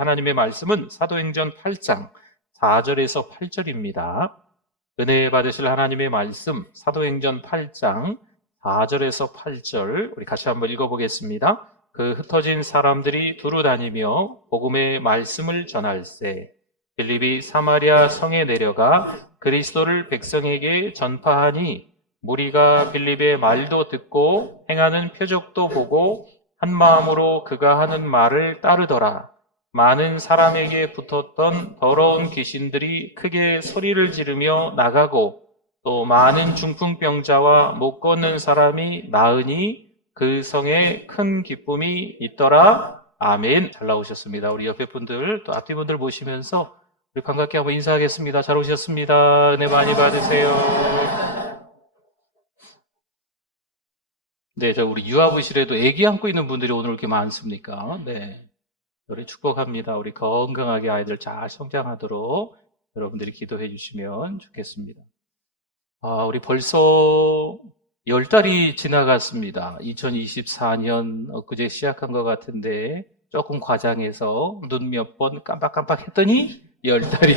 하나님의 말씀은 사도행전 8장 4절에서 8절입니다. 은혜 받으실 하나님의 말씀 사도행전 8장 4절에서 8절 우리 같이 한번 읽어보겠습니다. 그 흩어진 사람들이 두루 다니며 복음의 말씀을 전할세 빌립이 사마리아 성에 내려가 그리스도를 백성에게 전파하니 무리가 빌립의 말도 듣고 행하는 표적도 보고 한 마음으로 그가 하는 말을 따르더라. 많은 사람에게 붙었던 더러운 귀신들이 크게 소리를 지르며 나가고 또 많은 중풍병자와 못 걷는 사람이 나으니 그 성에 큰 기쁨이 있더라. 아멘. 잘 나오셨습니다. 우리 옆에 분들 또 앞뒤 분들 보시면서 우리 반갑게 한번 인사하겠습니다. 잘 오셨습니다. 은혜 많이 받으세요. 네, 우리 유아부실에도 아기 안고 있는 분들이 오늘 이렇게 많습니까? 네. 우리 축복합니다. 우리 건강하게 아이들 잘 성장하도록 여러분들이 기도해 주시면 좋겠습니다. 우리 벌써 10달이 지나갔습니다. 2024년 엊그제 시작한 것 같은데 조금 과장해서 눈 몇 번 깜빡깜빡 했더니 10달이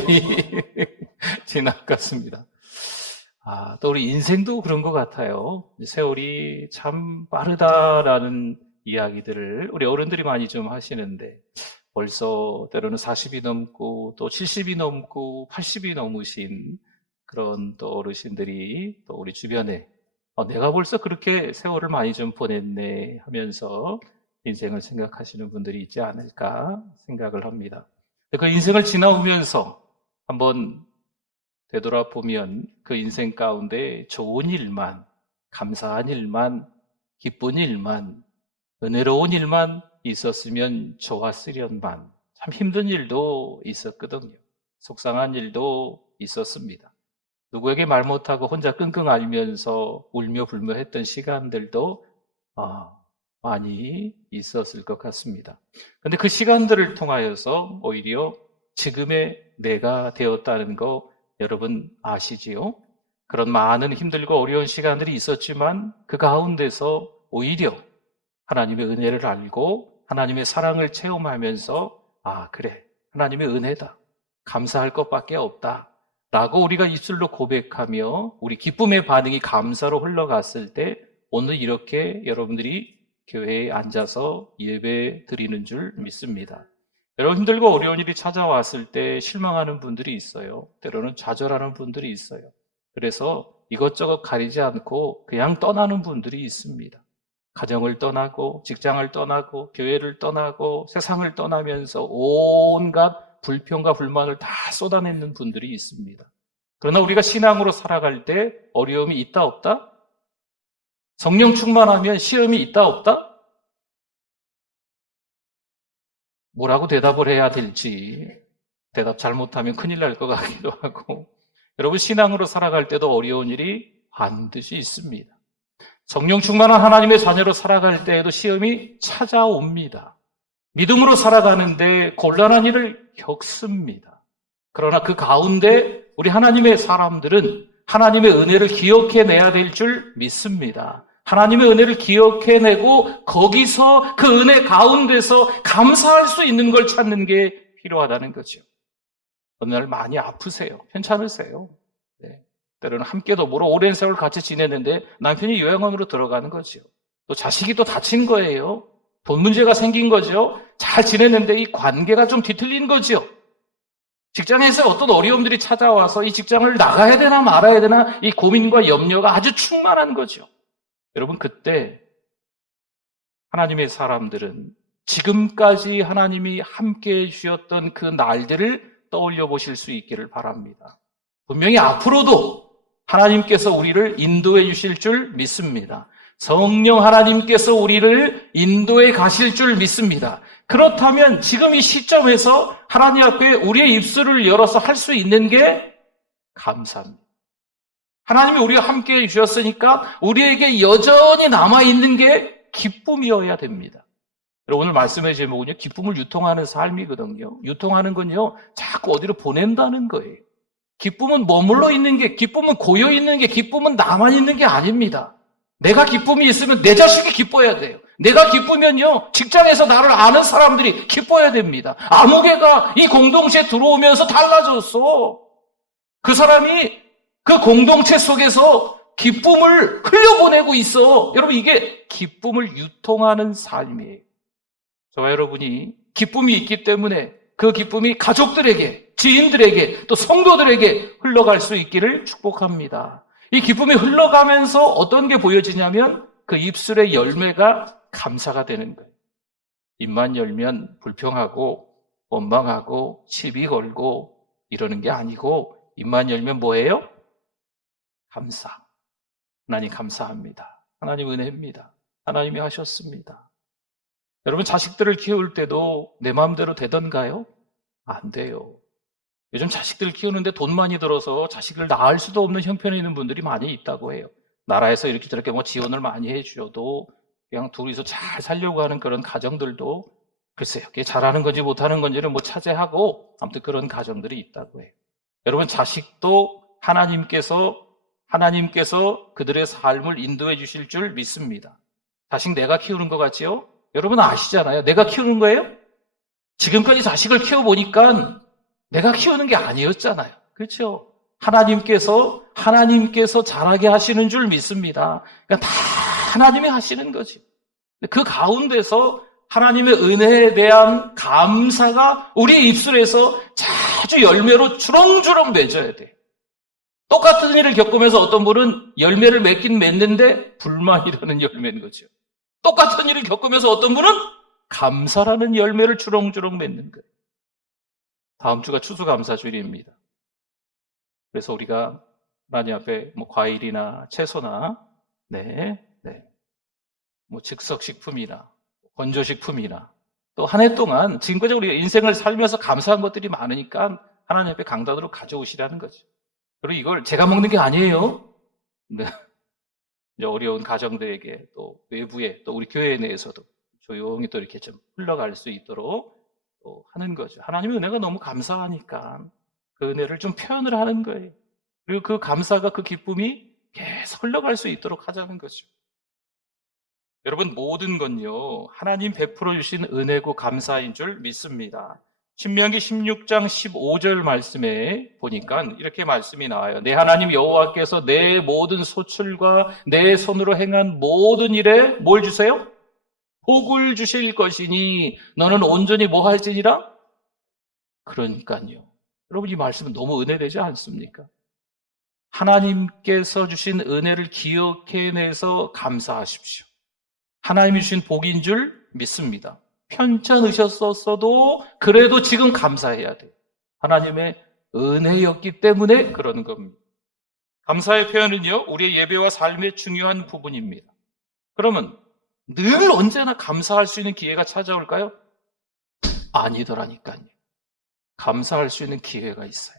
지나갔습니다. 또 우리 인생도 그런 것 같아요. 세월이 참 빠르다라는 이야기들을 우리 어른들이 많이 좀 하시는데 벌써 때로는 40이 넘고 또 70이 넘고 80이 넘으신 그런 또 어르신들이 또 우리 주변에 내가 벌써 그렇게 세월을 많이 좀 보냈네 하면서 인생을 생각하시는 분들이 있지 않을까 생각을 합니다. 그 인생을 지나오면서 한번 되돌아보면 그 인생 가운데 좋은 일만, 감사한 일만, 기쁜 일만, 은혜로운 일만 있었으면 좋았으련만 참 힘든 일도 있었거든요. 속상한 일도 있었습니다. 누구에게 말 못하고 혼자 끙끙 앓면서 울며 불며 했던 시간들도 많이 있었을 것 같습니다. 그런데 그 시간들을 통하여서 오히려 지금의 내가 되었다는 거 여러분 아시지요? 그런 많은 힘들고 어려운 시간들이 있었지만 그 가운데서 오히려 하나님의 은혜를 알고 하나님의 사랑을 체험하면서 그래, 하나님의 은혜다. 감사할 것밖에 없다. 라고 우리가 입술로 고백하며 우리 기쁨의 반응이 감사로 흘러갔을 때 오늘 이렇게 여러분들이 교회에 앉아서 예배 드리는 줄 믿습니다. 여러분 힘들고 어려운 일이 찾아왔을 때 실망하는 분들이 있어요. 때로는 좌절하는 분들이 있어요. 그래서 이것저것 가리지 않고 그냥 떠나는 분들이 있습니다. 가정을 떠나고 직장을 떠나고 교회를 떠나고 세상을 떠나면서 온갖 불평과 불만을 다 쏟아내는 분들이 있습니다. 그러나 우리가 신앙으로 살아갈 때 어려움이 있다 없다? 성령 충만하면 시험이 있다 없다? 뭐라고 대답을 해야 될지 대답 잘못하면 큰일 날 것 같기도 하고 여러분 신앙으로 살아갈 때도 어려운 일이 반드시 있습니다. 성령 충만한 하나님의 자녀로 살아갈 때에도 시험이 찾아옵니다. 믿음으로 살아가는데 곤란한 일을 겪습니다. 그러나 그 가운데 우리 하나님의 사람들은 하나님의 은혜를 기억해내야 될 줄 믿습니다. 하나님의 은혜를 기억해내고 거기서 그 은혜 가운데서 감사할 수 있는 걸 찾는 게 필요하다는 거죠. 어느 날 많이 아프세요. 괜찮으세요? 네. 때로는 함께 더불어 오랜 세월 같이 지냈는데 남편이 요양원으로 들어가는 거죠. 또 자식이 또 다친 거예요. 돈 문제가 생긴 거죠. 잘 지냈는데 이 관계가 좀 뒤틀린 거죠. 직장에서 어떤 어려움들이 찾아와서 이 직장을 나가야 되나 말아야 되나 이 고민과 염려가 아주 충만한 거죠. 여러분 그때 하나님의 사람들은 지금까지 하나님이 함께해 주셨던 그 날들을 떠올려 보실 수 있기를 바랍니다. 분명히 앞으로도 하나님께서 우리를 인도해 주실 줄 믿습니다. 성령 하나님께서 우리를 인도해 가실 줄 믿습니다. 그렇다면 지금 이 시점에서 하나님 앞에 우리의 입술을 열어서 할 수 있는 게 감사합니다. 하나님이 우리와 함께 주셨으니까 우리에게 여전히 남아있는 게 기쁨이어야 됩니다. 오늘 말씀의 제목은요, 기쁨을 유통하는 삶이거든요. 유통하는 건요, 자꾸 어디로 보낸다는 거예요. 기쁨은 머물러 있는 게, 기쁨은 고여 있는 게, 기쁨은 나만 있는 게 아닙니다. 내가 기쁨이 있으면 내 자식이 기뻐야 돼요. 내가 기쁘면요, 직장에서 나를 아는 사람들이 기뻐야 됩니다. 아무개가 이 공동체에 들어오면서 달라졌어. 그 사람이 그 공동체 속에서 기쁨을 흘려보내고 있어. 여러분, 이게 기쁨을 유통하는 삶이에요. 저와 여러분이 기쁨이 있기 때문에 그 기쁨이 가족들에게, 지인들에게, 또 성도들에게 흘러갈 수 있기를 축복합니다. 이 기쁨이 흘러가면서 어떤 게 보여지냐면 그 입술의 열매가 감사가 되는 거예요. 입만 열면 불평하고 원망하고 시비 걸고 이러는 게 아니고, 입만 열면 뭐예요? 감사. 하나님 감사합니다. 하나님 은혜입니다. 하나님이 하셨습니다. 여러분, 자식들을 키울 때도 내 마음대로 되던가요? 안 돼요. 요즘 자식들 키우는데 돈 많이 들어서 자식을 낳을 수도 없는 형편에 있는 분들이 많이 있다고 해요. 나라에서 이렇게 저렇게 뭐 지원을 많이 해주셔도 그냥 둘이서 잘 살려고 하는 그런 가정들도, 글쎄요, 그게 잘하는 건지 못하는 건지는 뭐 차지하고, 아무튼 그런 가정들이 있다고 해요. 여러분, 자식도 하나님께서 그들의 삶을 인도해 주실 줄 믿습니다. 자식 내가 키우는 것 같지요? 여러분 아시잖아요. 내가 키우는 거예요? 지금까지 자식을 키워보니까 내가 키우는 게 아니었잖아요. 그렇죠? 하나님께서 잘하게 하시는 줄 믿습니다. 그러니까 다 하나님이 하시는 거지. 그 가운데서 하나님의 은혜에 대한 감사가 우리 입술에서 자주 열매로 주렁주렁 맺어야 돼. 똑같은 일을 겪으면서 어떤 분은 열매를 맺긴 맺는데 불만이라는 열매인 거죠. 똑같은 일을 겪으면서 어떤 분은 감사라는 열매를 주렁주렁 맺는 거예요. 다음 주가 추수감사주일입니다. 그래서 우리가 하나님 앞에 뭐 과일이나 채소나 뭐 즉석식품이나 건조식품이나 또 한 해 동안 지금까지 우리가 인생을 살면서 감사한 것들이 많으니까 하나님 앞에 강단으로 가져오시라는 거죠. 그리고 이걸 제가 먹는 게 아니에요. 네. 이제 어려운 가정들에게, 또 외부에, 또 우리 교회 내에서도 조용히 또 이렇게 좀 흘러갈 수 있도록 또 하는 거죠. 하나님의 은혜가 너무 감사하니까 그 은혜를 좀 표현을 하는 거예요. 그리고 그 감사가, 그 기쁨이 계속 흘러갈 수 있도록 하자는 거죠. 여러분, 모든 건요, 하나님 베풀어 주신 은혜고 감사인 줄 믿습니다. 신명기 16장 15절 말씀에 보니까 이렇게 말씀이 나와요. 내 하나님 여호와께서 내 모든 소출과 내 손으로 행한 모든 일에 뭘 주세요? 복을 주실 것이니 너는 온전히 뭐 할지니라? 그러니까요. 여러분, 이 말씀은 너무 은혜되지 않습니까? 하나님께서 주신 은혜를 기억해내서 감사하십시오. 하나님이 주신 복인 줄 믿습니다. 편찮으셨었어도 그래도 지금 감사해야 돼요. 하나님의 은혜였기 때문에 그러는 겁니다. 감사의 표현은요, 우리의 예배와 삶의 중요한 부분입니다. 그러면 늘 언제나 감사할 수 있는 기회가 찾아올까요? 아니더라니까요. 감사할 수 있는 기회가 있어요.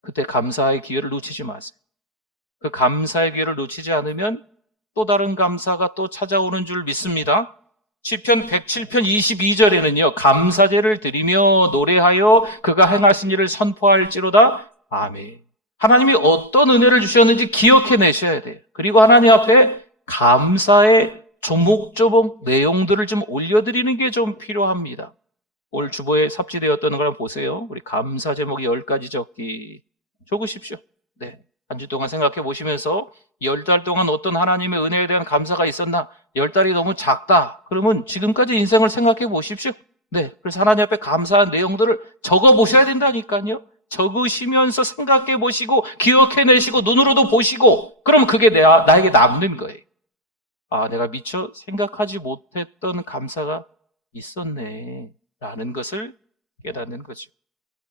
그때 감사의 기회를 놓치지 마세요. 그 감사의 기회를 놓치지 않으면 또 다른 감사가 또 찾아오는 줄 믿습니다. 시편 107편 22절에는요, 감사제를 드리며 노래하여 그가 행하신 일을 선포할지로다. 아멘. 하나님이 어떤 은혜를 주셨는지 기억해내셔야 돼요. 그리고 하나님 앞에 감사의 조목조목 내용들을 좀 올려드리는 게 좀 필요합니다. 올 주보에 삽지되었던 걸 보세요. 우리 감사 제목이 10가지 적기 적으십시오. 네. 한 주 동안 생각해 보시면서 10달 동안 어떤 하나님의 은혜에 대한 감사가 있었나? 10달이 너무 작다. 그러면 지금까지 인생을 생각해 보십시오. 네. 그래서 하나님 앞에 감사한 내용들을 적어 보셔야 된다니까요. 적으시면서 생각해 보시고, 기억해 내시고, 눈으로도 보시고, 그럼 그게 나에게 남는 거예요. 아, 내가 미처 생각하지 못했던 감사가 있었네. 라는 것을 깨닫는 거죠.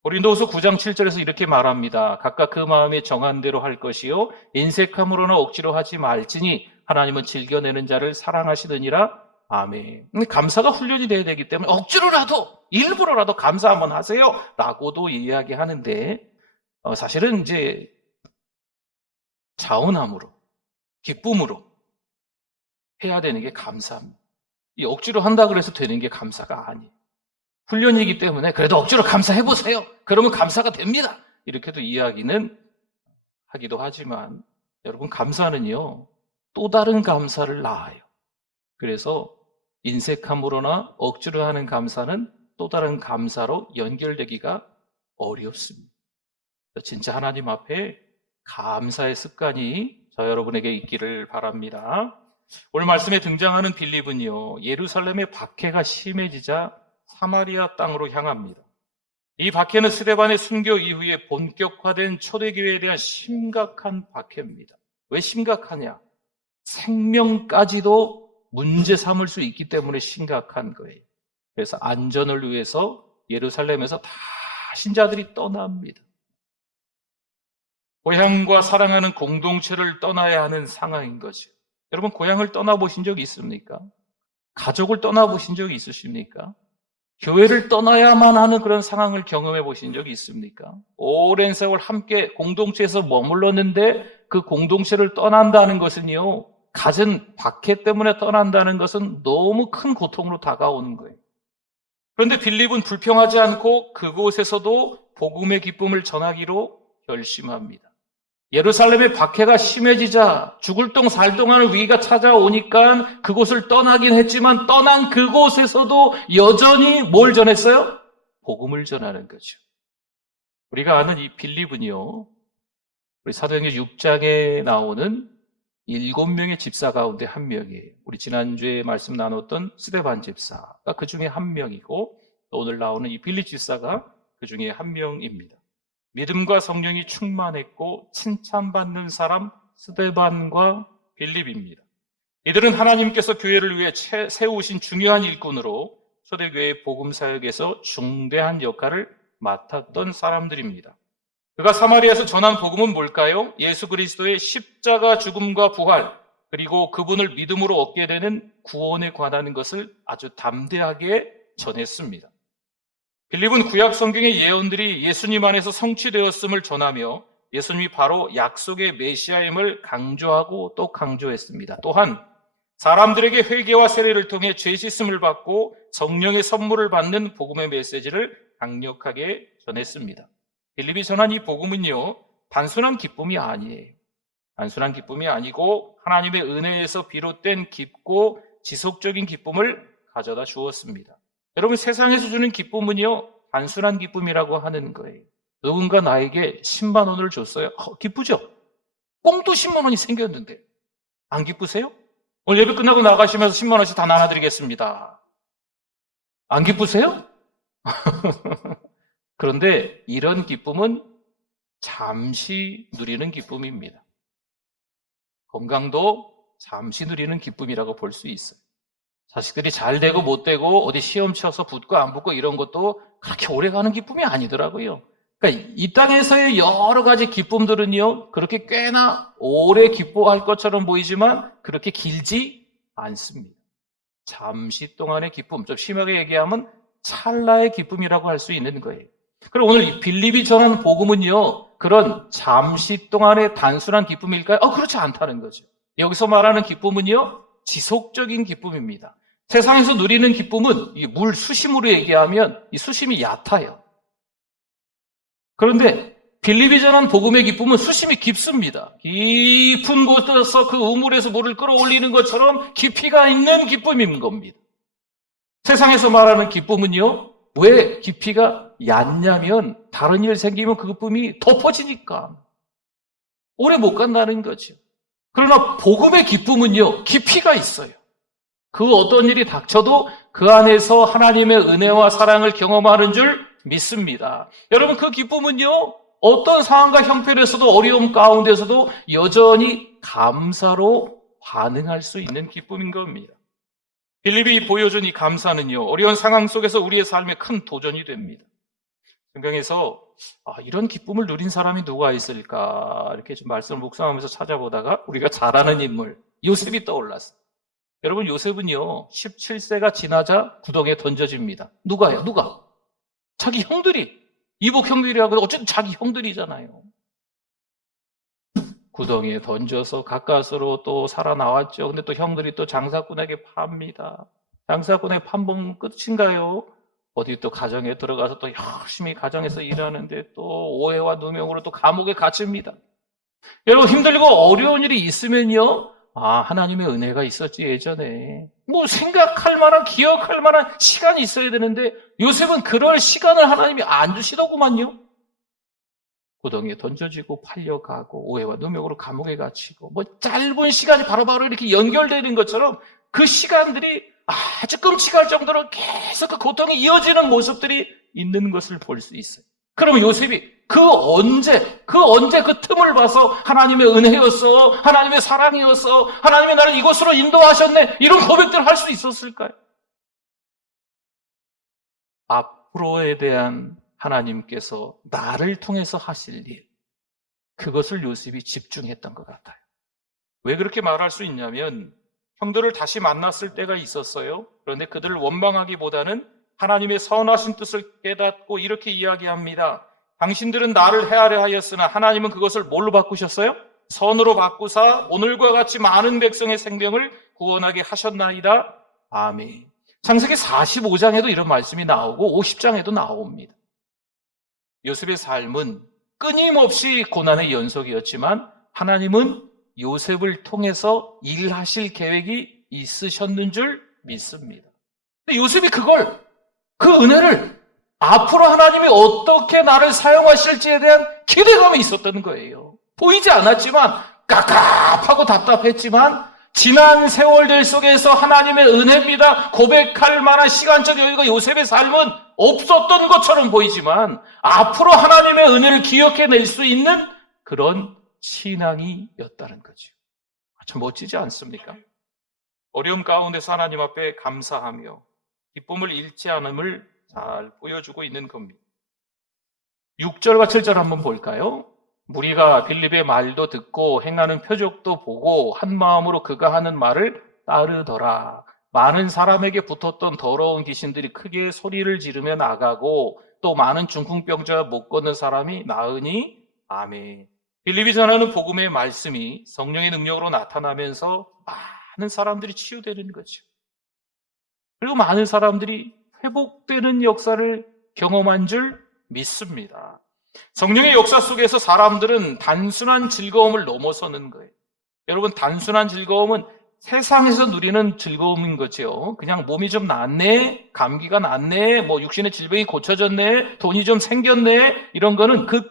고린도후서 9장 7절에서 이렇게 말합니다. 각각 그 마음에 정한 대로 할 것이요 인색함으로나 억지로 하지 말지니 하나님은 즐겨내는 자를 사랑하시느니라. 아멘. 감사가 훈련이 돼야 되기 때문에 억지로라도, 일부러라도 감사 한번 하세요 라고도 이야기하는데, 사실은 이제 자원함으로, 기쁨으로 해야 되는 게 감사합니다. 이 억지로 한다 그래서 되는 게 감사가 아니에요. 훈련이기 때문에 그래도 억지로 감사해보세요. 그러면 감사가 됩니다. 이렇게도 이야기는 하기도 하지만, 여러분, 감사는요, 또 다른 감사를 낳아요. 그래서 인색함으로나 억지로 하는 감사는 또 다른 감사로 연결되기가 어렵습니다. 진짜 하나님 앞에 감사의 습관이 저 여러분에게 있기를 바랍니다. 오늘 말씀에 등장하는 빌립은요, 예루살렘의 박해가 심해지자 사마리아 땅으로 향합니다. 이 박해는 스데반의 순교 이후에 본격화된 초대교회에 대한 심각한 박해입니다. 왜 심각하냐? 생명까지도 문제 삼을 수 있기 때문에 심각한 거예요. 그래서 안전을 위해서 예루살렘에서 다 신자들이 떠납니다. 고향과 사랑하는 공동체를 떠나야 하는 상황인 거죠. 여러분, 고향을 떠나보신 적이 있습니까? 가족을 떠나보신 적이 있으십니까? 교회를 떠나야만 하는 그런 상황을 경험해 보신 적이 있습니까? 오랜 세월 함께 공동체에서 머물렀는데 그 공동체를 떠난다는 것은요, 갖은 박해 때문에 떠난다는 것은 너무 큰 고통으로 다가오는 거예요. 그런데 빌립은 불평하지 않고 그곳에서도 복음의 기쁨을 전하기로 결심합니다. 예루살렘의 박해가 심해지자 죽을 똥 살 똥하는 위기가 찾아오니까 그곳을 떠나긴 했지만 떠난 그곳에서도 여전히 뭘 전했어요? 복음을 전하는 거죠. 우리가 아는 이 빌립은요, 우리 사도행전 6장에 나오는 7명의 집사 가운데 한 명이에요. 우리 지난주에 말씀 나눴던 스데반 집사가 그 중에 한 명이고, 오늘 나오는 이 빌립 집사가 그 중에 한 명입니다. 믿음과 성령이 충만했고 칭찬받는 사람 스데반과 빌립입니다. 이들은 하나님께서 교회를 위해 세우신 중요한 일꾼으로 초대교회 복음 사역에서 중대한 역할을 맡았던 사람들입니다. 그가 사마리아에서 전한 복음은 뭘까요? 예수 그리스도의 십자가 죽음과 부활, 그리고 그분을 믿음으로 얻게 되는 구원에 관한 것을 아주 담대하게 전했습니다. 빌립은 구약 성경의 예언들이 예수님 안에서 성취되었음을 전하며 예수님이 바로 약속의 메시아임을 강조하고 또 강조했습니다. 또한 사람들에게 회개와 세례를 통해 죄 씻음을 받고 성령의 선물을 받는 복음의 메시지를 강력하게 전했습니다. 빌립이 전한 이 복음은요, 단순한 기쁨이 아니에요. 단순한 기쁨이 아니고 하나님의 은혜에서 비롯된 깊고 지속적인 기쁨을 가져다 주었습니다. 여러분, 세상에서 주는 기쁨은요, 단순한 기쁨이라고 하는 거예요. 누군가 나에게 10만 원을 줬어요. 기쁘죠? 꽁도 10만 원이 생겼는데 안 기쁘세요? 오늘 예배 끝나고 나가시면서 10만 원씩 다 나눠드리겠습니다. 안 기쁘세요? 그런데 이런 기쁨은 잠시 누리는 기쁨입니다. 건강도 잠시 누리는 기쁨이라고 볼 수 있어요. 자식들이 잘 되고 못 되고 어디 시험 쳐서 붙고 안 붙고 이런 것도 그렇게 오래 가는 기쁨이 아니더라고요. 그러니까 이 땅에서의 여러 가지 기쁨들은요, 그렇게 꽤나 오래 기뻐할 것처럼 보이지만 그렇게 길지 않습니다. 잠시 동안의 기쁨, 좀 심하게 얘기하면 찰나의 기쁨이라고 할 수 있는 거예요. 그리고 오늘 이 빌립이 전하는 복음은요, 그런 잠시 동안의 단순한 기쁨일까요? 그렇지 않다는 거죠. 여기서 말하는 기쁨은요, 지속적인 기쁨입니다. 세상에서 누리는 기쁨은 이 물 수심으로 얘기하면 이 수심이 얕아요. 그런데 빌립이 전한 복음의 기쁨은 수심이 깊습니다. 깊은 곳에서 그 우물에서 물을 끌어올리는 것처럼 깊이가 있는 기쁨인 겁니다. 세상에서 말하는 기쁨은요, 왜 깊이가 얕냐면 다른 일 생기면 그 기쁨이 덮어지니까 오래 못 간다는 거죠. 그러나 복음의 기쁨은요, 깊이가 있어요. 그 어떤 일이 닥쳐도 그 안에서 하나님의 은혜와 사랑을 경험하는 줄 믿습니다. 여러분, 그 기쁨은요, 어떤 상황과 형편에서도 어려움 가운데서도 여전히 감사로 반응할 수 있는 기쁨인 겁니다. 빌립이 보여준 이 감사는요, 어려운 상황 속에서 우리의 삶에 큰 도전이 됩니다. 성경에서 이런 기쁨을 누린 사람이 누가 있을까 이렇게 좀 말씀을 묵상하면서 찾아보다가 우리가 잘 아는 인물 요셉이 떠올랐어요. 여러분, 요셉은요 17세가 지나자 구덩이에 던져집니다. 누가요? 누가? 자기 형들이, 이복 형들이라고 어쨌든 자기 형들이잖아요. 구덩이에 던져서 가까스로 또 살아나왔죠. 근데 또 형들이 또 장사꾼에게 팝니다. 장사꾼에게 판본 끝인가요? 어디 또 가정에 들어가서 또 열심히 가정에서 일하는데 또 오해와 누명으로 또 감옥에 갇힙니다. 여러분, 힘들고 어려운 일이 있으면요, 하나님의 은혜가 있었지 예전에. 뭐 생각할 만한, 기억할 만한 시간이 있어야 되는데 요셉은 그럴 시간을 하나님이 안 주시더구만요. 구덩이에 던져지고 팔려가고 오해와 누명으로 감옥에 갇히고 뭐 짧은 시간이 바로바로 이렇게 연결되는 것처럼 그 시간들이 아주 끔찍할 정도로 계속 그 고통이 이어지는 모습들이 있는 것을 볼 수 있어요. 그러면 요셉이 그 언제 그 틈을 봐서 하나님의 은혜였어, 하나님의 사랑이었어, 하나님이 나를 이곳으로 인도하셨네, 이런 고백들을 할 수 있었을까요? 앞으로에 대한 하나님께서 나를 통해서 하실 일, 그것을 요셉이 집중했던 것 같아요. 왜 그렇게 말할 수 있냐면 형들을 다시 만났을 때가 있었어요. 그런데 그들을 원망하기보다는 하나님의 선하신 뜻을 깨닫고 이렇게 이야기합니다. 당신들은 나를 해하려 하였으나 하나님은 그것을 뭘로 바꾸셨어요? 선으로 바꾸사 오늘과 같이 많은 백성의 생명을 구원하게 하셨나이다. 아멘. 창세기 45장에도 이런 말씀이 나오고 50장에도 나옵니다. 요셉의 삶은 끊임없이 고난의 연속이었지만 하나님은 요셉을 통해서 일하실 계획이 있으셨는 줄 믿습니다. 근데 요셉이 그 은혜를 앞으로 하나님이 어떻게 나를 사용하실지에 대한 기대감이 있었던 거예요. 보이지 않았지만 깝깝하고 답답했지만 지난 세월들 속에서 하나님의 은혜입니다 고백할 만한 시간적 여유가 요셉의 삶은 없었던 것처럼 보이지만 앞으로 하나님의 은혜를 기억해낼 수 있는 그런 신앙이었다는 거죠. 참 멋지지 않습니까? 어려움 가운데서 하나님 앞에 감사하며 기쁨을 잃지 않음을 잘 보여주고 있는 겁니다. 6절과 7절 한번 볼까요? 무리가 빌립의 말도 듣고 행하는 표적도 보고 한 마음으로 그가 하는 말을 따르더라. 많은 사람에게 붙었던 더러운 귀신들이 크게 소리를 지르며 나가고 또 많은 중풍병자와 못 걷는 사람이 나으니 아멘. 빌립이 전하는 복음의 말씀이 성령의 능력으로 나타나면서 많은 사람들이 치유되는 거죠. 그리고 많은 사람들이 회복되는 역사를 경험한 줄 믿습니다. 성령의 역사 속에서 사람들은 단순한 즐거움을 넘어서는 거예요. 여러분, 단순한 즐거움은 세상에서 누리는 즐거움인 거죠. 그냥 몸이 좀 낫네, 감기가 낫네, 뭐 육신의 질병이 고쳐졌네, 돈이 좀 생겼네, 이런 거는 그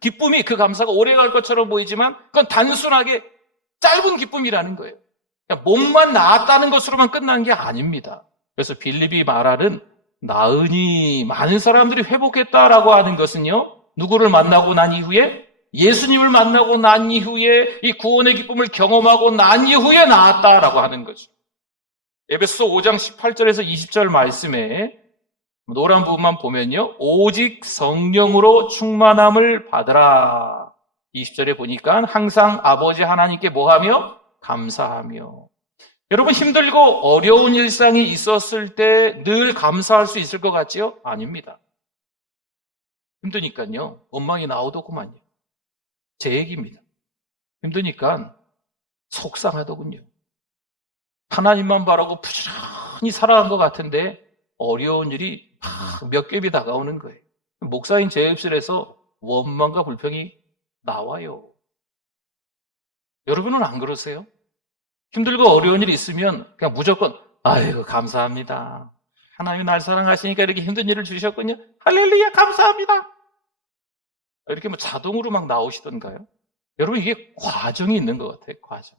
기쁨이, 그 감사가 오래 갈 것처럼 보이지만 그건 단순하게 짧은 기쁨이라는 거예요. 그냥 몸만 나았다는 것으로만 끝난 게 아닙니다. 그래서 빌립이 말하는 나으니 많은 사람들이 회복했다라고 하는 것은요, 누구를 만나고 난 이후에? 예수님을 만나고 난 이후에 이 구원의 기쁨을 경험하고 난 이후에 나았다라고 하는 거죠. 에베소서 5장 18절에서 20절 말씀에 노란 부분만 보면요, 오직 성령으로 충만함을 받으라. 20절에 보니까 항상 아버지 하나님께 뭐하며? 감사하며. 여러분, 힘들고 어려운 일상이 있었을 때 늘 감사할 수 있을 것 같지요? 아닙니다. 힘드니까요, 원망이 나오더구만요. 제 얘기입니다. 힘드니까 속상하더군요. 하나님만 바라고 부지런히 살아간 것 같은데 어려운 일이 몇 겹이 다가오는 거예요. 목사인 제 입술에서 원망과 불평이 나와요. 여러분은 안 그러세요? 힘들고 어려운 일이 있으면 그냥 무조건 아이고 감사합니다. 하나님이 날 사랑하시니까 이렇게 힘든 일을 주셨군요. 할렐루야 감사합니다. 이렇게 뭐 자동으로 막 나오시던가요? 여러분, 이게 과정이 있는 것 같아요. 과정.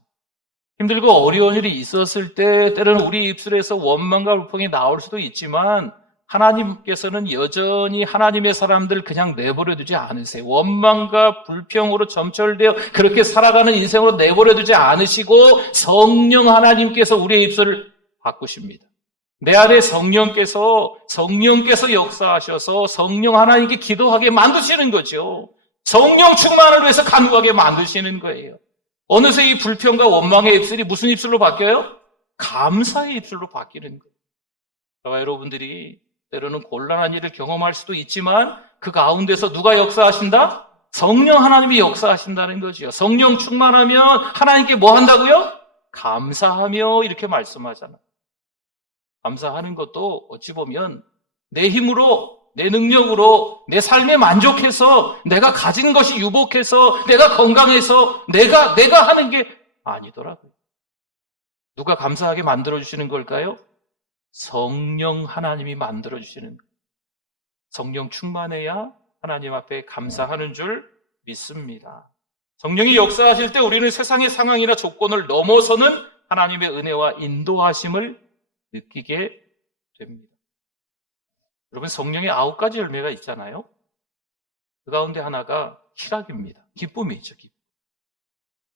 힘들고 어려운 일이 있었을 때 때로는 우리 입술에서 원망과 불평이 나올 수도 있지만 하나님께서는 여전히 하나님의 사람들 그냥 내버려 두지 않으세요. 원망과 불평으로 점철되어 그렇게 살아가는 인생으로 내버려 두지 않으시고 성령 하나님께서 우리의 입술을 바꾸십니다. 내 안에 성령께서 역사하셔서 성령 하나님께 기도하게 만드시는 거죠. 성령 충만을 위해서 간구하게 만드시는 거예요. 어느새 이 불평과 원망의 입술이 무슨 입술로 바뀌어요? 감사의 입술로 바뀌는 거예요. 저와 여러분들이 때로는 곤란한 일을 경험할 수도 있지만 그 가운데서 누가 역사하신다? 성령 하나님이 역사하신다는 거죠. 성령 충만하면 하나님께 뭐 한다고요? 감사하며 이렇게 말씀하잖아요. 감사하는 것도 어찌 보면 내 힘으로, 내 능력으로, 내 삶에 만족해서, 내가 가진 것이 유복해서, 내가 건강해서, 내가 하는 게 아니더라고요. 누가 감사하게 만들어주시는 걸까요? 성령 하나님이 만들어주시는 거예요. 성령 충만해야 하나님 앞에 감사하는 줄 믿습니다. 성령이 역사하실 때 우리는 세상의 상황이나 조건을 넘어서는 하나님의 은혜와 인도하심을 느끼게 됩니다. 여러분, 성령의 9가지 열매가 있잖아요. 그 가운데 하나가 희락입니다. 기쁨이죠. 기쁨.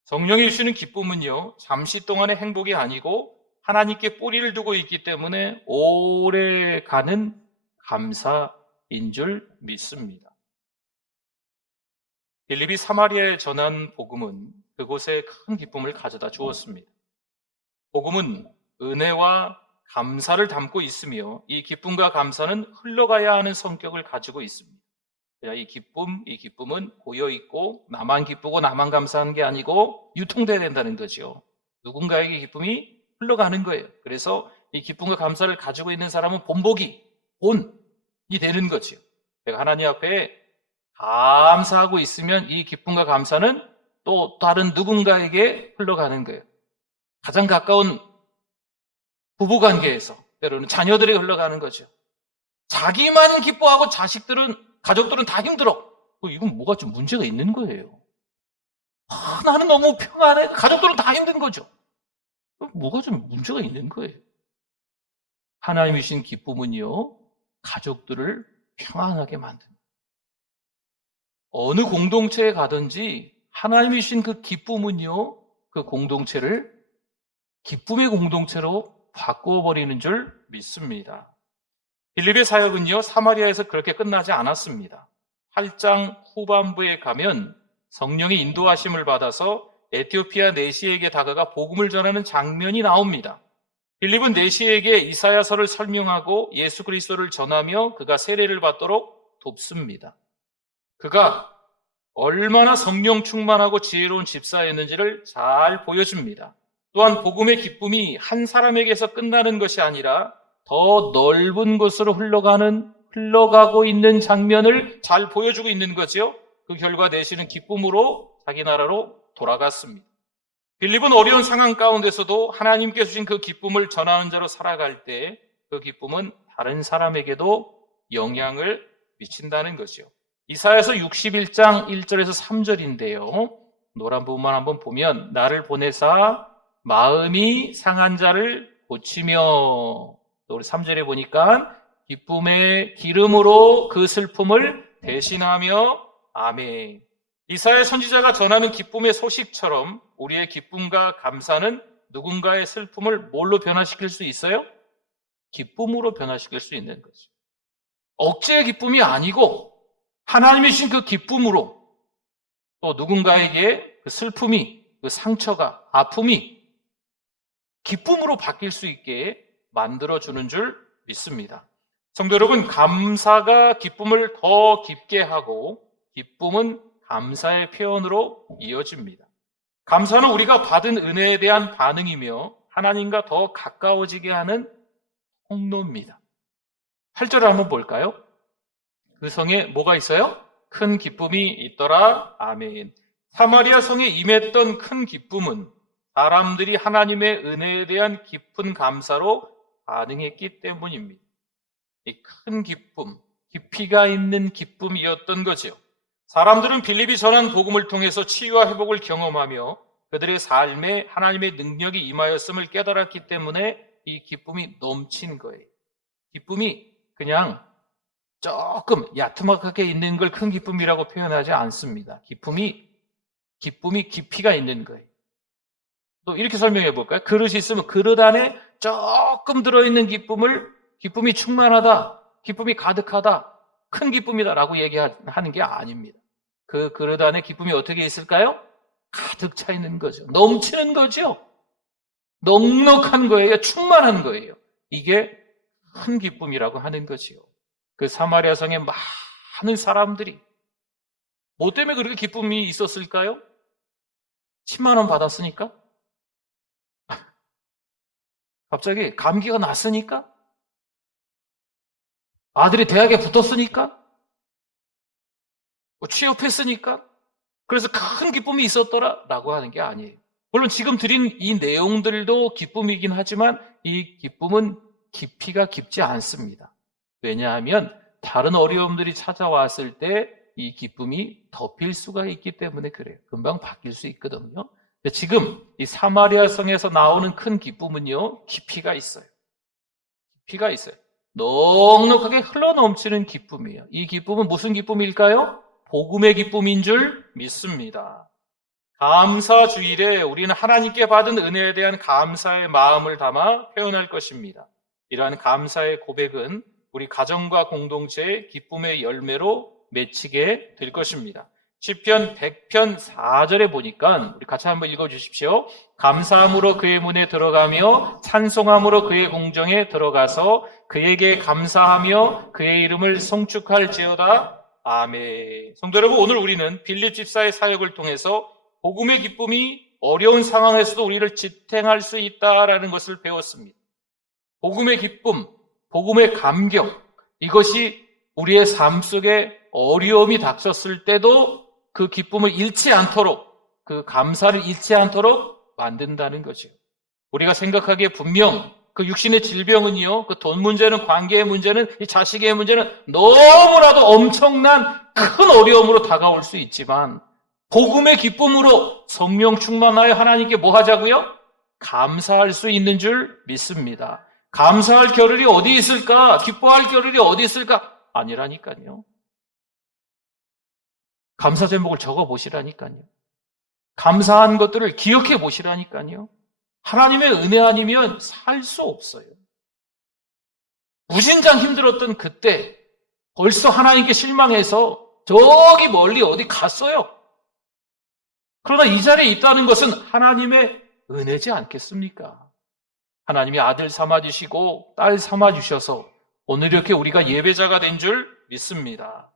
성령이 주시는 기쁨은요, 잠시 동안의 행복이 아니고 하나님께 뿌리를 두고 있기 때문에 오래 가는 감사인 줄 믿습니다. 빌립이 사마리아에 전한 복음은 그곳에 큰 기쁨을 가져다 주었습니다. 복음은 은혜와 감사를 담고 있으며 이 기쁨과 감사는 흘러가야 하는 성격을 가지고 있습니다. 이 기쁨은 고여있고 나만 기쁘고 나만 감사하는 게 아니고 유통돼야 된다는 거죠. 누군가에게 기쁨이 흘러가는 거예요. 그래서 이 기쁨과 감사를 가지고 있는 사람은 본이 되는 거죠. 내가 하나님 앞에 감사하고 있으면 이 기쁨과 감사는 또 다른 누군가에게 흘러가는 거예요. 가장 가까운 부부관계에서 때로는 자녀들에게 흘러가는 거죠. 자기만 기뻐하고 가족들은 다 힘들어. 이건 뭐가 좀 문제가 있는 거예요. 나는 너무 평안해. 가족들은 다 힘든 거죠. 뭐가 좀 문제가 있는 거예요. 하나님이 주신 기쁨은요, 가족들을 평안하게 만듭니다. 어느 공동체에 가든지 하나님이 주신 그 기쁨은요, 그 공동체를 기쁨의 공동체로 바꾸어버리는 줄 믿습니다. 빌립의 사역은요, 사마리아에서 그렇게 끝나지 않았습니다. 8장 후반부에 가면 성령의 인도하심을 받아서 에티오피아 내시에게 다가가 복음을 전하는 장면이 나옵니다. 빌립은 내시에게 이사야서를 설명하고 예수 그리스도를 전하며 그가 세례를 받도록 돕습니다. 그가 얼마나 성령 충만하고 지혜로운 집사였는지를 잘 보여줍니다. 또한 복음의 기쁨이 한 사람에게서 끝나는 것이 아니라 더 넓은 곳으로 흘러가고 있는 장면을 잘 보여주고 있는 거죠. 그 결과 내시는 기쁨으로 자기 나라로 돌아갔습니다. 빌립은 어려운 상황 가운데서도 하나님께 주신 그 기쁨을 전하는 자로 살아갈 때 그 기쁨은 다른 사람에게도 영향을 미친다는 거죠. 이사야서 61장 1절에서 3절인데요. 노란 부분만 한번 보면 나를 보내사 마음이 상한 자를 고치며, 우리 3절에 보니까 기쁨의 기름으로 그 슬픔을 대신하며, 아멘. 이사야 선지자가 전하는 기쁨의 소식처럼 우리의 기쁨과 감사는 누군가의 슬픔을 뭘로 변화시킬 수 있어요? 기쁨으로 변화시킬 수 있는 거죠. 억지의 기쁨이 아니고 하나님이 주신 그 기쁨으로 또 누군가에게 그 슬픔이, 그 상처가, 아픔이 기쁨으로 바뀔 수 있게 만들어주는 줄 믿습니다. 성도 여러분, 감사가 기쁨을 더 깊게 하고 기쁨은 감사의 표현으로 이어집니다. 감사는 우리가 받은 은혜에 대한 반응이며 하나님과 더 가까워지게 하는 통로입니다. 8절을 한번 볼까요? 그 성에 뭐가 있어요? 큰 기쁨이 있더라. 아멘. 사마리아 성에 임했던 큰 기쁨은 사람들이 하나님의 은혜에 대한 깊은 감사로 반응했기 때문입니다. 이 큰 기쁨, 깊이가 있는 기쁨이었던 거죠. 사람들은 빌립이 전한 복음을 통해서 치유와 회복을 경험하며 그들의 삶에 하나님의 능력이 임하였음을 깨달았기 때문에 이 기쁨이 넘친 거예요. 기쁨이 그냥 조금 야트막하게 있는 걸 큰 기쁨이라고 표현하지 않습니다. 기쁨이 깊이가 있는 거예요. 또 이렇게 설명해 볼까요? 그릇이 있으면 그릇 안에 조금 들어있는 기쁨이 충만하다, 기쁨이 가득하다, 큰 기쁨이다라고 얘기하는 게 아닙니다. 그 그릇 안에 기쁨이 어떻게 있을까요? 가득 차 있는 거죠. 넘치는 거죠. 넉넉한 거예요. 충만한 거예요. 이게 큰 기쁨이라고 하는 거지요. 그 사마리아 성에 많은 사람들이 뭐 때문에 그렇게 기쁨이 있었을까요? 10만 원 받았으니까? 갑자기 감기가 났으니까? 아들이 대학에 붙었으니까? 취업했으니까? 그래서 큰 기쁨이 있었더라라고 하는 게 아니에요. 물론 지금 드린 이 내용들도 기쁨이긴 하지만 이 기쁨은 깊이가 깊지 않습니다. 왜냐하면 다른 어려움들이 찾아왔을 때 이 기쁨이 덮일 수가 있기 때문에 그래요. 금방 바뀔 수 있거든요. 근데 지금 이 사마리아 성에서 나오는 큰 기쁨은요, 깊이가 있어요. 깊이가 있어요. 넉넉하게 흘러넘치는 기쁨이에요. 이 기쁨은 무슨 기쁨일까요? 복음의 기쁨인 줄 믿습니다. 감사 주일에 우리는 하나님께 받은 은혜에 대한 감사의 마음을 담아 표현할 것입니다. 이러한 감사의 고백은 우리 가정과 공동체의 기쁨의 열매로 맺히게 될 것입니다. 시편 100편 4절에 보니까 우리 같이 한번 읽어주십시오. 감사함으로 그의 문에 들어가며 찬송함으로 그의 궁정에 들어가서 그에게 감사하며 그의 이름을 송축할지어다. 아멘. 성도 여러분, 오늘 우리는 빌립 집사의 사역을 통해서 복음의 기쁨이 어려운 상황에서도 우리를 지탱할 수 있다라는 것을 배웠습니다. 복음의 기쁨, 복음의 감격, 이것이 우리의 삶 속에 어려움이 닥쳤을 때도 그 기쁨을 잃지 않도록, 그 감사를 잃지 않도록 만든다는 거죠. 우리가 생각하기에 분명 그 육신의 질병은요, 그 돈 문제는, 관계의 문제는, 이 자식의 문제는 너무나도 엄청난 큰 어려움으로 다가올 수 있지만 복음의 기쁨으로 성령 충만하여 하나님께 뭐 하자고요? 감사할 수 있는 줄 믿습니다. 감사할 겨를이 어디 있을까? 기뻐할 겨를이 어디 있을까? 아니라니까요. 감사 제목을 적어 보시라니까요. 감사한 것들을 기억해 보시라니까요. 하나님의 은혜 아니면 살 수 없어요. 무진장 힘들었던 그때 벌써 하나님께 실망해서 저기 멀리 어디 갔어요. 그러나 이 자리에 있다는 것은 하나님의 은혜지 않겠습니까? 하나님이 아들 삼아주시고 딸 삼아주셔서 오늘 이렇게 우리가 예배자가 된 줄 믿습니다.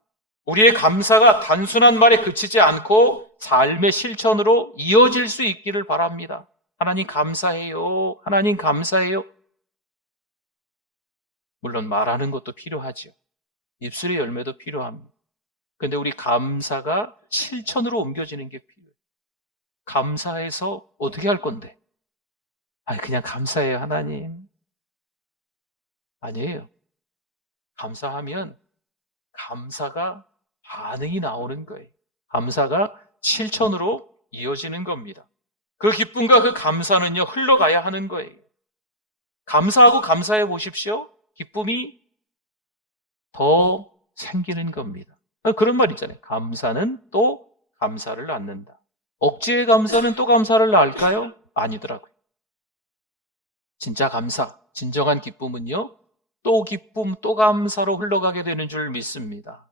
우리의 감사가 단순한 말에 그치지 않고 삶의 실천으로 이어질 수 있기를 바랍니다. 하나님 감사해요. 하나님 감사해요. 물론 말하는 것도 필요하죠. 입술의 열매도 필요합니다. 그런데 우리 감사가 실천으로 옮겨지는 게 필요해요. 감사해서 어떻게 할 건데? 그냥 감사해요, 하나님. 아니에요. 감사하면 감사가 반응이 나오는 거예요. 감사가 실천으로 이어지는 겁니다. 그 기쁨과 그 감사는요, 흘러가야 하는 거예요. 감사하고 감사해 보십시오. 기쁨이 더 생기는 겁니다. 그런 말 있잖아요. 감사는 또 감사를 낳는다. 억지의 감사는 또 감사를 낳을까요? 아니더라고요. 진짜 감사, 진정한 기쁨은요, 또 기쁨, 또 감사로 흘러가게 되는 줄 믿습니다.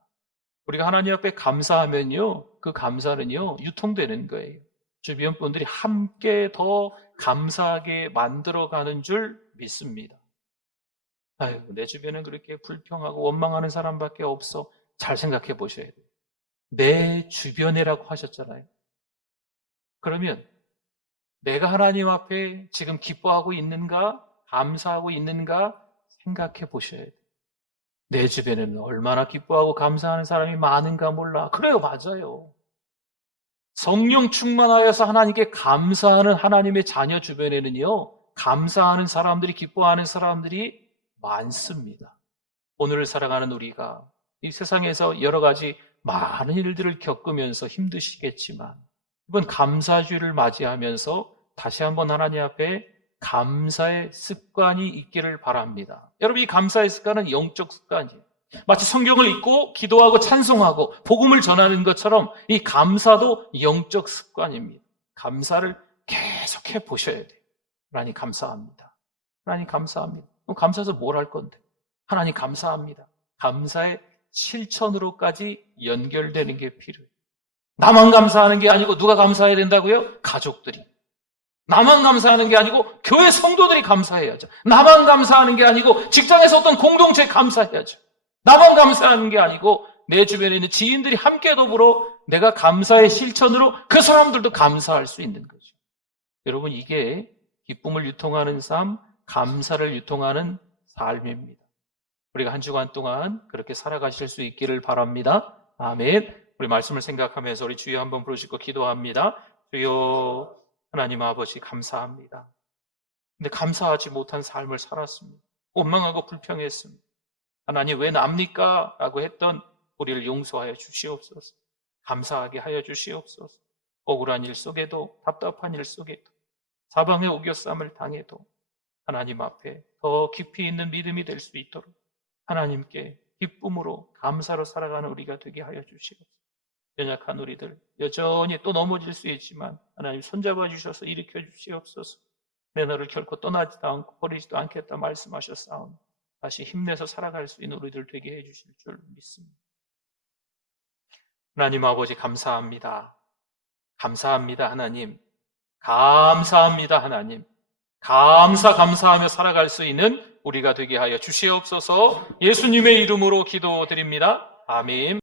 우리가 하나님 앞에 감사하면요, 그 감사는요, 유통되는 거예요. 주변 분들이 함께 더 감사하게 만들어가는 줄 믿습니다. 내 주변엔 그렇게 불평하고 원망하는 사람밖에 없어. 잘 생각해 보셔야 돼요. 내 주변에라고 하셨잖아요. 그러면 내가 하나님 앞에 지금 기뻐하고 있는가, 감사하고 있는가 생각해 보셔야 돼요. 내 주변에는 얼마나 기뻐하고 감사하는 사람이 많은가 몰라. 그래요, 맞아요. 성령 충만하여서 하나님께 감사하는 하나님의 자녀 주변에는요, 감사하는 사람들이, 기뻐하는 사람들이 많습니다. 오늘을 살아가는 우리가 이 세상에서 여러 가지 많은 일들을 겪으면서 힘드시겠지만 이번 감사주일을 맞이하면서 다시 한번 하나님 앞에 감사의 습관이 있기를 바랍니다. 여러분, 이 감사의 습관은 영적 습관이에요. 마치 성경을 읽고 기도하고 찬송하고 복음을 전하는 것처럼 이 감사도 영적 습관입니다. 감사를 계속해 보셔야 돼요. 하나님 감사합니다. 하나님 감사합니다. 그럼 감사해서 뭘 할 건데? 하나님 감사합니다. 감사의 실천으로까지 연결되는 게 필요해요. 나만 감사하는 게 아니고 누가 감사해야 된다고요? 가족들이. 나만 감사하는 게 아니고 교회 성도들이 감사해야죠. 나만 감사하는 게 아니고 직장에서 어떤 공동체 감사해야죠. 나만 감사하는 게 아니고 내 주변에 있는 지인들이 함께 더불어 내가 감사의 실천으로 그 사람들도 감사할 수 있는 거죠. 여러분, 이게 기쁨을 유통하는 삶, 감사를 유통하는 삶입니다. 우리가 한 주간 동안 그렇게 살아가실 수 있기를 바랍니다. 아멘. 우리 말씀을 생각하면서 우리 주여 한번 부르시고 기도합니다. 주여, 하나님 아버지 감사합니다. 근데 감사하지 못한 삶을 살았습니다. 원망하고 불평했습니다. 하나님 왜 납니까? 라고 했던 우리를 용서하여 주시옵소서. 감사하게 하여 주시옵소서. 억울한 일 속에도 답답한 일 속에도 사방의 우겨쌈을 당해도 하나님 앞에 더 깊이 있는 믿음이 될 수 있도록 하나님께 기쁨으로 감사로 살아가는 우리가 되게 하여 주시옵소서. 연약한 우리들 여전히 또 넘어질 수 있지만 하나님 손잡아 주셔서 일으켜 주시옵소서. 내 너를 결코 떠나지도 않고 버리지도 않겠다 말씀하셨사오니 다시 힘내서 살아갈 수 있는 우리들 되게 해주실 줄 믿습니다. 하나님 아버지 감사합니다. 감사합니다 하나님. 감사합니다 하나님. 감사하며 살아갈 수 있는 우리가 되게 하여 주시옵소서. 예수님의 이름으로 기도드립니다. 아멘.